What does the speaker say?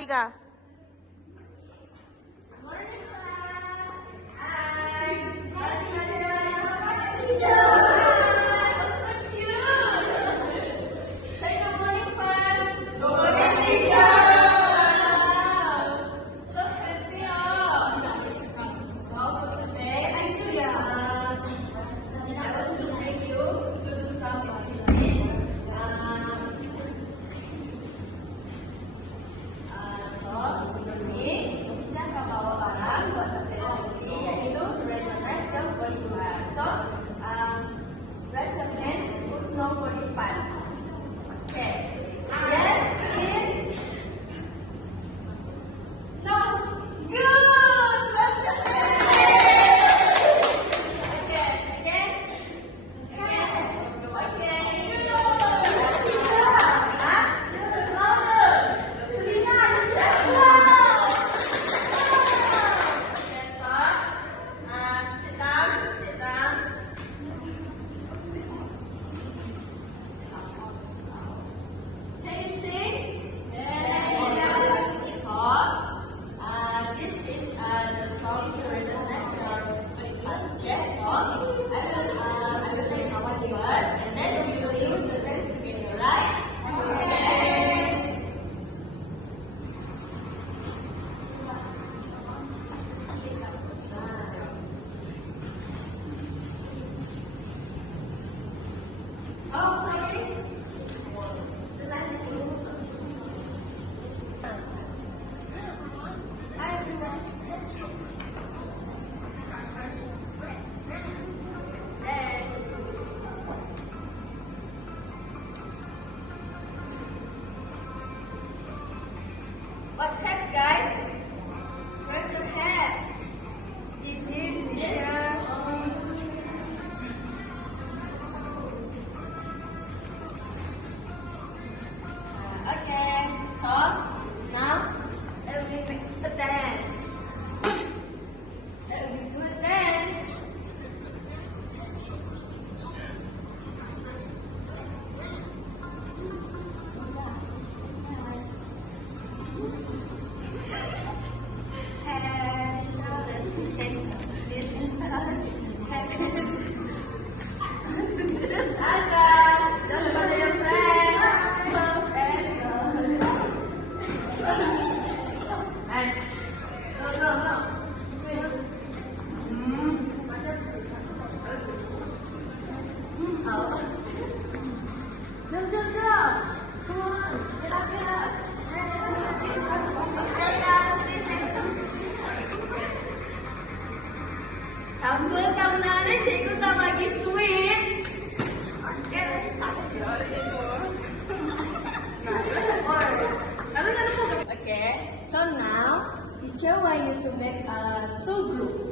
Tiga. Raise your hands, who's now 45. Okay. Yes, in. Nose. Good. Raise your hands. Okay. Again. Okay. Good. Louder. Okay, stop. Sit down. Sit down. Can you sing? Yes. So, this is the song to recognize your yes song. I will play our first, and then we will use the lyrics together, right? Okay. Oh, sorry. The line is moved. Hi everyone. What's next, guys? Where's your hat? This is okay, so now let me make the dance. Let me do a dance. Don't bother your friends. No. Go. Come on. Get up. Sambut kamu cikgu tak bagi sweet. Okay, so now teacher want you to make two groups.